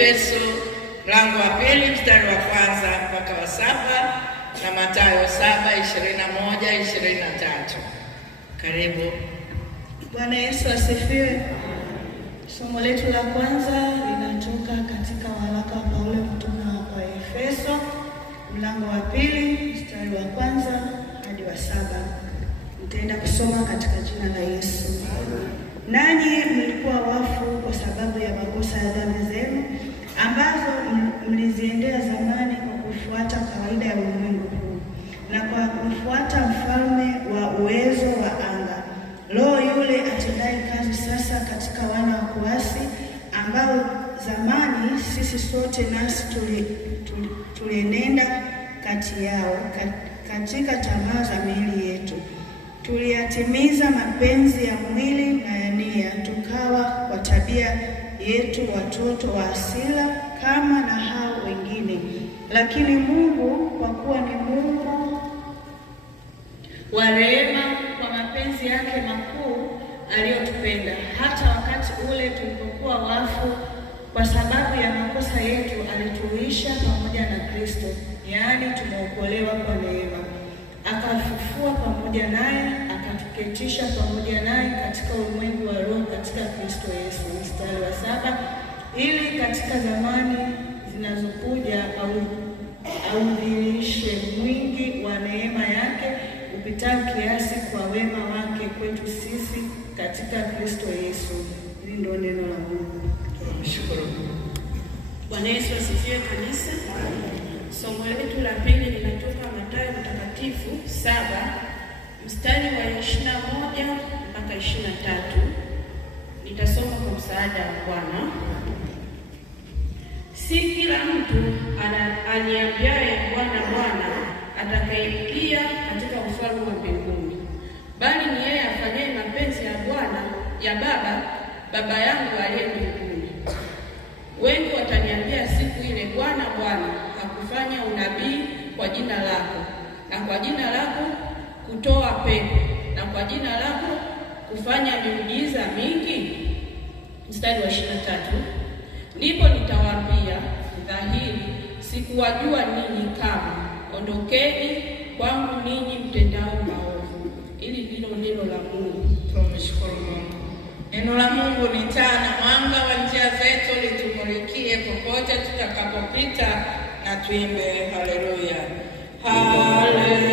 Waefeso mlango wa 2 mstari wa 1 mpaka wa 7 na Mathayo 7:21-23. Karibu. Bwana Yesu asifiwe. Somo letu la kwanza linatoka katika waraka wa Paulo mtume wa Efeso mlango wa 2 mstari wa 1 hadi wa 7. Nitaenda kusoma katika jina la Yesu. Nanyi mlikuwa wafu kwa sababu ya makosa ya dhambi zenu ambazo mliziendea zamani kwa kufuata kawaida ya ulimwengu huu na kwa kufuata mfalme wa uwezo wa anga, roho yule atendaye kazi sasa katika wana wa kuasi, ambao zamani sisi sote nasi tulienenda kati yao katika tamaa za miili yetu. Tuliyatimiza mapenzi ya mwili na ya nia, tukawa kwa tabia yetu watoto wa hasira kama na hao wengine. Lakini Mungu, kwa kuwa ni Mungu wa rehema, kwa mapenzi yake makuu aliyotupenda, hata wakati ule tulipokuwa wafu kwa sababu ya makosa yetu, alituisha pamoja na Kristo, yaani tumeokolewa kwa neema. Akafufua pamoja naye, akatuketisha pamoja naye katika ulimwengu wa roho katika Kristo Yesu. Mstari wa 7, ili katika zamani zinazokuja audhihirishe mwingi wa neema yake upitao kiasi kwa wema wake kwetu sisi katika Kristo Yesu. Hili ndio neno la Mungu. Tunashukuru. Bwana Yesu asifiwe kanisa. Somo letu la pili linatoka Mathayo mtakatifu 7 mstari wa 21 mpaka 23. Nitasoma kwa msaada wa Bwana. Si kila mtu aniambiaye Bwana Bwana atakayeingia katika ufalme wa mbinguni, bali ni yeye afanyaye mapenzi ya Bwana ya Baba yangu aliye mbinguni. Wengi wataniambia siku ile, Bwana Bwana, hakufanya unabii kwa jina lako, na kwa jina lako kutoa pepo, na kwa jina lako kufanya miujiza mingi? Mstari wa 23, ndipo nitawaambia dhahiri, sikuwajua ninyi kamwe, ondokeni kwangu ninyi mtendao maovu. Ili ndilo neno la Mungu. Tumshukuru Mungu. Neno la Mungu ni taa na mwanga wa njia zetu, litumulikie popote tutakapopita, na tuimbe haleluya. Haleluya.